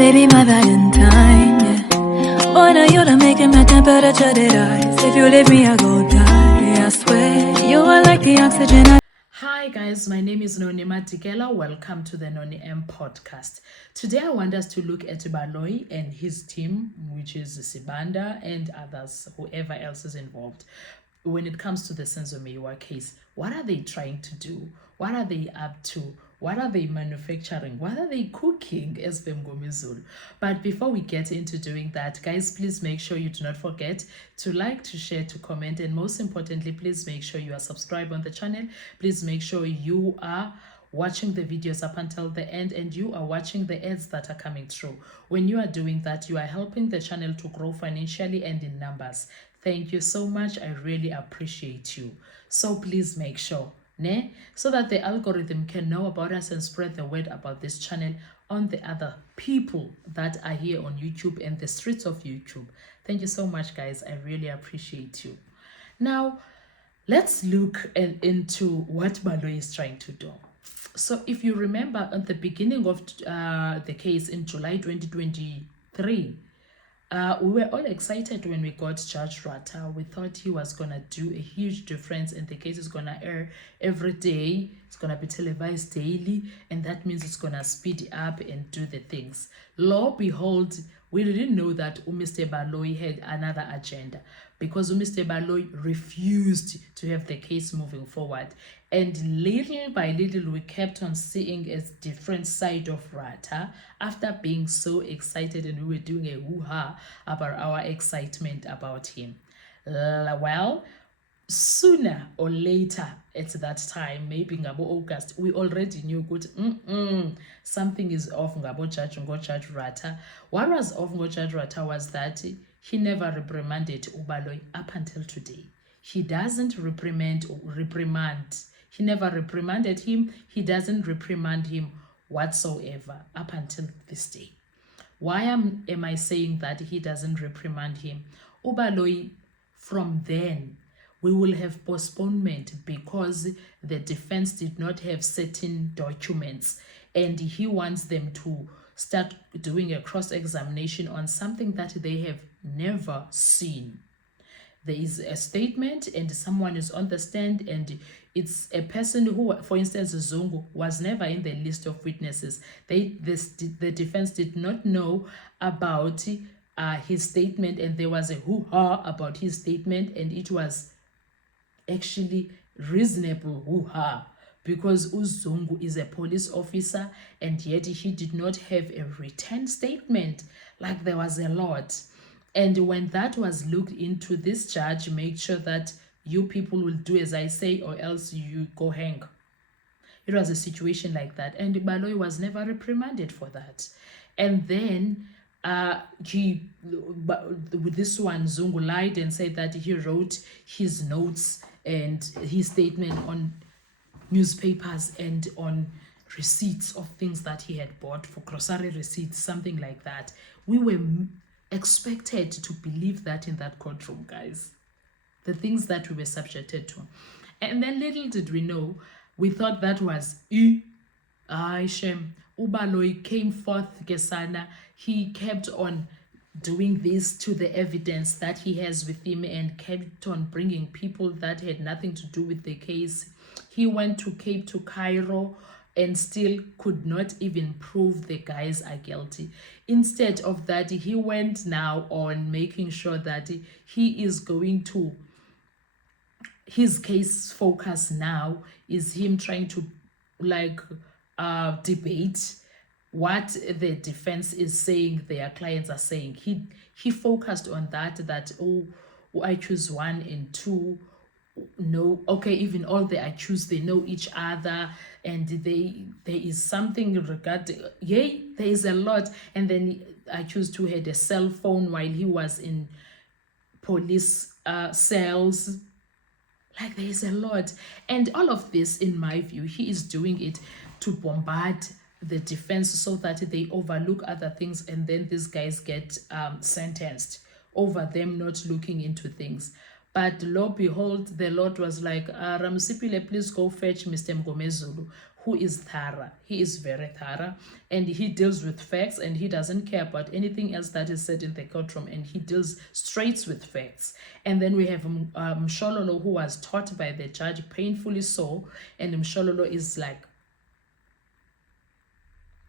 baby, my Valentine, yeah. Boy, now you're making my temperature rise. If you leave me, I go die. I swear, you are like the oxygen. Hi guys, my name is Noni Matikela. Welcome to the Noni M podcast. Today I want us to look at Baloyi and his team, which is Sibanda and others, whoever else is involved. When it comes to the Senzo Meyiwa case, what are they trying to do? What are they up to? What are they manufacturing? What are they cooking as Bemgomezulu? But before we get into doing that, guys, please make sure you do not forget to like, to share, to comment, and most importantly, please make sure you are subscribed on the channel. Please make sure you are watching the videos up until the end and you are watching the ads that are coming through. When you are doing that, you are helping the channel to grow financially and in numbers. Thank you so much. I really appreciate you. So please make sure, so that the algorithm can know about us and spread the word about this channel on the other people that are here on YouTube and the streets of YouTube. Thank you so much, guys. I really appreciate you. Now, let's look into what Baloyi is trying to do. So if you remember at the beginning of the case in July 2023, we were all excited when we got Judge Rata. We thought he was going to do a huge difference and the case is going to air every day. It's going to be televised daily, and that means it's going to speed up and do the things. Lo behold, we didn't know that Mr. Baloyi had another agenda, because Mr. Baloyi refused to have the case moving forward. And little by little, we kept on seeing a different side of Rata after being so excited, and we were doing a hoo-ha about our excitement about him. Well, sooner or later at that time, maybe ngabo August, we already knew good something is off ngabo Judge Rata. What was off ngabo Judge Rata was that he never reprimanded Baloyi up until today. He doesn't reprimand. He never reprimanded him. He doesn't reprimand him whatsoever up until this day. Why am I saying that he doesn't reprimand him? Baloyi, from then, we will have postponement because the defense did not have certain documents, and he wants them to start doing a cross-examination on something that they have never seen. There is a statement and someone is on the stand, and it's a person who, for instance, Zungu, was never in the list of witnesses. The defense did not know about his statement, and there was a hoo-ha about his statement, and it was actually reasonable hoo-ha, because Uzungu is a police officer, and yet he did not have a written statement. Like, there was a lot. And when that was looked into, this judge made sure that you people will do as I say, or else you go hang. It was a situation like that, and Baloyi was never reprimanded for that. And then with this one, Zungu lied and said that he wrote his notes and his statement on newspapers and on receipts of things that he had bought, for grocery receipts, something like that. We were expected to believe that in that courtroom, guys, the things that we were subjected to. And then little did we know, we thought that was shame. Baloyi came forth, Gesana. He kept on doing this to the evidence that he has with him and kept on bringing people that had nothing to do with the case. He went to Cairo and still could not even prove the guys are guilty. Instead of that, he went now on making sure that he is going to, his case focus now is him trying to debate what the defense is saying their clients are saying. He focused on that I choose 1 and 2, no, okay, even all the accused, they know each other, and there is something regarding, there is a lot. And then accused who had a cell phone while he was in police cells. Like, there is a lot. And all of this, in my view, he is doing it to bombard the defense so that they overlook other things, and then these guys get sentenced over them not looking into things. But lo behold, the Lord was like, Ramsipile, please go fetch Mr. Mgomezulu, who is thorough. He is very thorough, and he deals with facts, and he doesn't care about anything else that is said in the courtroom, and he deals straight with facts. And then we have Mshololo, who was taught by the judge, painfully so, and Mshololo is like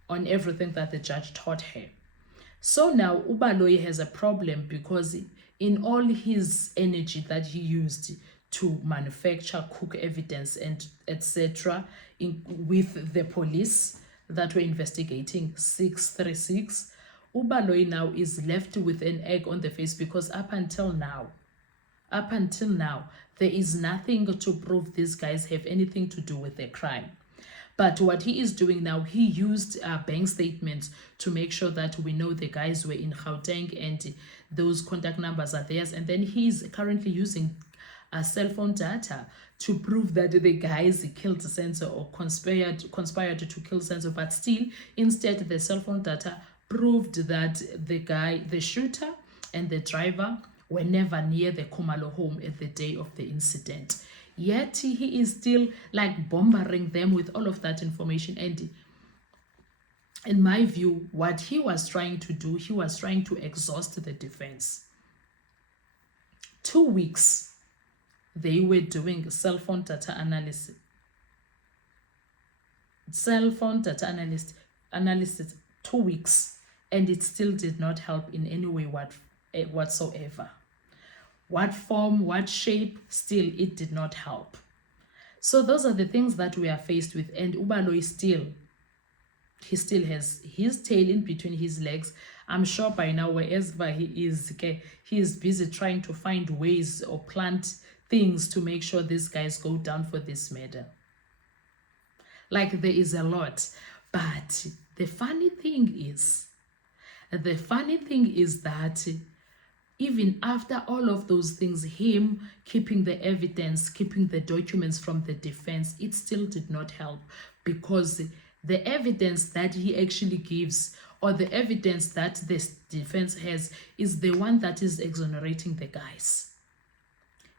on everything that the judge taught her. So now Ubaloyi has a problem, because in all his energy that he used to manufacture, cook evidence, and etc., with the police that were investigating 636, Ubaloyi now is left with an egg on the face, because up until now, there is nothing to prove these guys have anything to do with the crime. But what he is doing now, he used bank statements to make sure that we know the guys were in Gauteng and those contact numbers are theirs. And then he's currently using cell phone data to prove that the guys killed Senzo or conspired to kill Senzo. But still, instead, the cell phone data proved that the shooter and the driver were never near the Khumalo home at the day of the incident. Yet he is still like bombarding them with all of that information. And in my view, what he was trying to do, he was trying to exhaust the defense. 2 weeks, they were doing cell phone data analysis. 2 weeks, and it still did not help in any way whatsoever. What form, what shape, still it did not help. So those are the things that we are faced with. And Ubaloyi he still has his tail in between his legs. I'm sure by now, wherever he is busy trying to find ways or plant things to make sure these guys go down for this murder. Like, there is a lot. But the funny thing is that even after all of those things, him keeping the evidence, keeping the documents from the defense, it still did not help, because the evidence that he actually gives, or the evidence that the defense has, is the one that is exonerating the guys.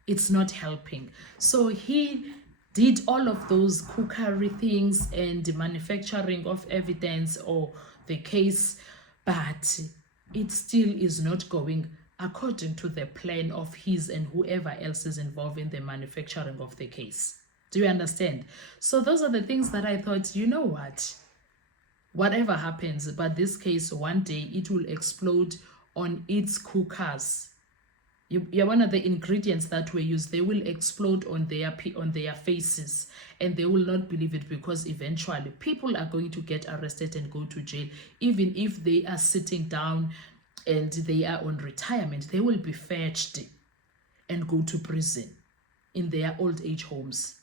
It's not helping. So he did all of those cookery things and manufacturing of evidence or the case, but it still is not going according to the plan of his and whoever else is involved in the manufacturing of the case. Do you understand? So those are the things that I thought, you know what? Whatever happens, but this case, one day it will explode on its cookers. You're one of the ingredients that were used. They will explode on their faces, and they will not believe it, because eventually people are going to get arrested and go to jail. Even if they are sitting down and they are on retirement, they will be fetched and go to prison in their old age homes.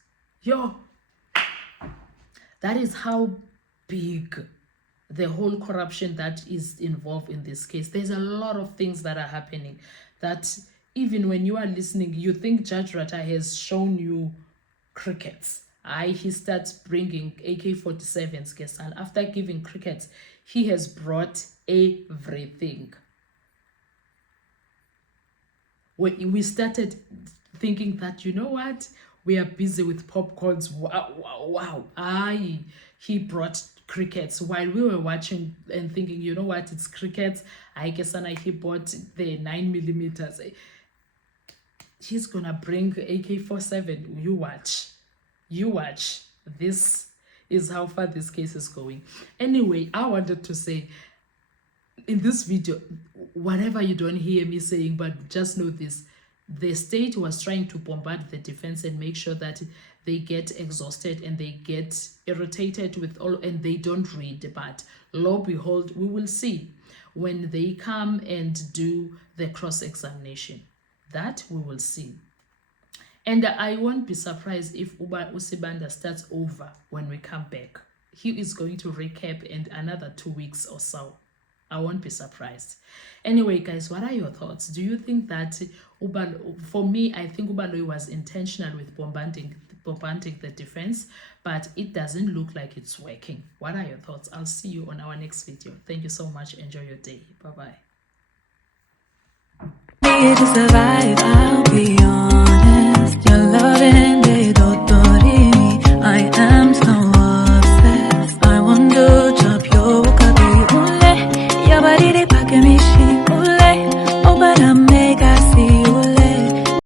That is how big the whole corruption that is involved in this case. There's a lot of things that are happening that even when you are listening, you think Judge Rata has shown you crickets. He starts bringing AK-47s, and after giving crickets, he has brought everything. We started thinking that, you know what, we are busy with popcorns. Wow. He brought crickets while we were watching and thinking, you know what, it's crickets. I guess he bought the 9mm. He's gonna bring AK-47. You watch. This is how far this case is going. Anyway, I wanted to say, in this video, whatever you don't hear me saying, but just know this: the state was trying to bombard the defense and make sure that they get exhausted and they get irritated with all, and they don't read. But lo behold, we will see when they come and do the cross-examination. That we will see. And I won't be surprised if Usibanda starts over when we come back. He is going to recap in another 2 weeks or so. I won't be surprised. Anyway, guys, what are your thoughts? Do you think that for me, I think Ubaloyi was intentional with bombarding the defense, but it doesn't look like it's working. What are your thoughts? I'll see you on our next video. Thank you so much. Enjoy your day. Bye-bye. Need to survive, I'll be honest. Your loving, they don't me. I am so obsessed. Nobody they packing me shit.